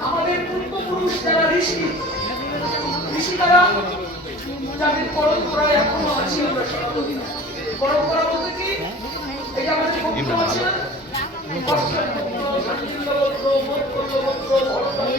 আমাদের পূর্বপুরুষ যারা ঋষি ঋষি তারা যাদের পরম্পরায় এখনও আছে আমরা সনাতনী পরম্পরা বলতে কি যে আমাদের আছে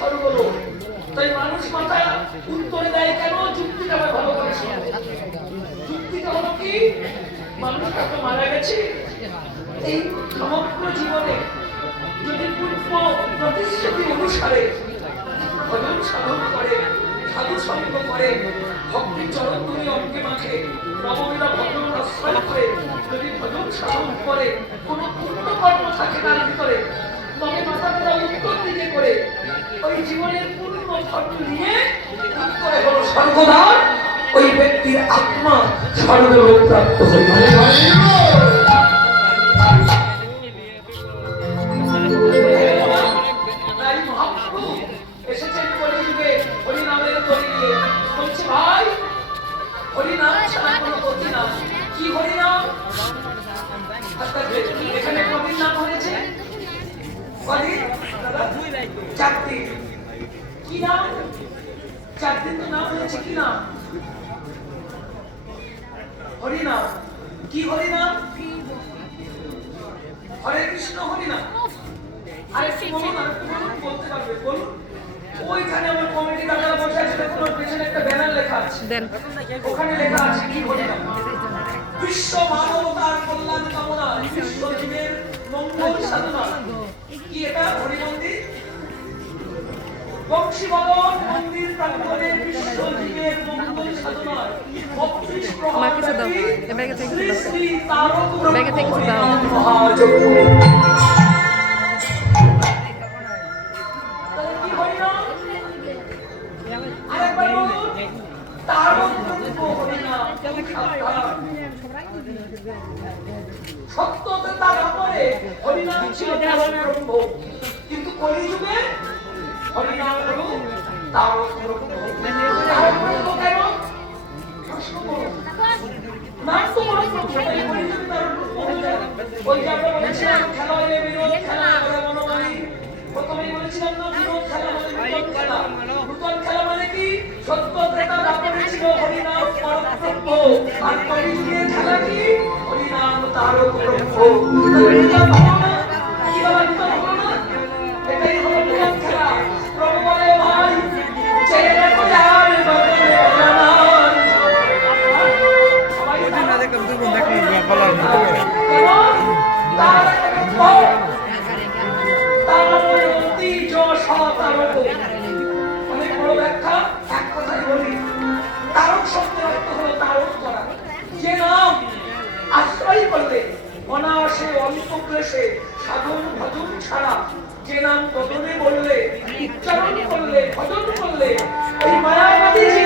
মানে কি তাই মানুষ মাথা উত্তরে দেয় কেন? যুক্তিটা আমার ভালো করে যুক্তিটা হলো কি? মানুষটা তো মারা গেছে? এই সমগ্র জীবনে যদি পূর্ব প্রতিশ্রুতি অনুসারে ভজন সাধন করে, সাধু সঙ্গ করে ভক্তি চরণ তুমি অঙ্কে মাখে, নবমীরা ভজন আশ্রয় করে, যদি ভজন সাধন করে, কোন পূর্ণ কর্ম থাকে তার ভিতরে জীবনের ওই ব্যক্তির আত্মা স্বর্গলোক প্রাপ্ত হইবে কি নাম চারদিন তো নাম হয়েছে কি নাম হরিনাম কি হরিনাম হরে কৃষ্ণ হরিনাম আরেকটু বলুন আরেকটু বলুন বলতে পারবে বলুন ওইখানে আমার কমিটি দাদারা বসে আছে দেখুন ওর পেছনে একটা ব্যানার লেখা আছে ওখানে লেখা আছে কি হরিনাম বিশ্ব মানবতার কল্যাণ কামনা বিশ্ব জীবের আমার কিছু দাও। এ ব্যাগে থেকে শ্রী কিছু দাও। ব্যাগে থেকে কিছু দাও। মহাযজ্ঞ তাহলে কি হরিনাম আরেকবার বলুন তারক ব্রহ্ম হরিনাম সাক্ষাৎ সত্যতে তার আপরে হরিনাম ছিল কিন্তু কলিযুগে হরিনাম হলো তারক ব্রহ্ম তারক ব্রহ্ম কেন নাম তো যায়। ওই যে আমরা বলেছিলাম খেলোয়াড়ে বিরোধ খেলা করে মনোমালী প্রথমেই বলেছিলাম না বিরোধ খেলা মানে নূতন খেলা নূতন খেলা মানে কি সত্য ত্রেতা দাপনে ছিল হরিনাম পরব্রহ্ম আর কলিযুগের খেলা কি হরিনাম তারক ব্রহ্ম অনেক বড়। তারক শব্দের। যে নাম আশ্রয় করলে অনায়াসে অল্প সাধন ভজন ছাড়া যে নাম কদমে বললে উচ্চারণ করলে ভজন করলে এই মায়াবাদী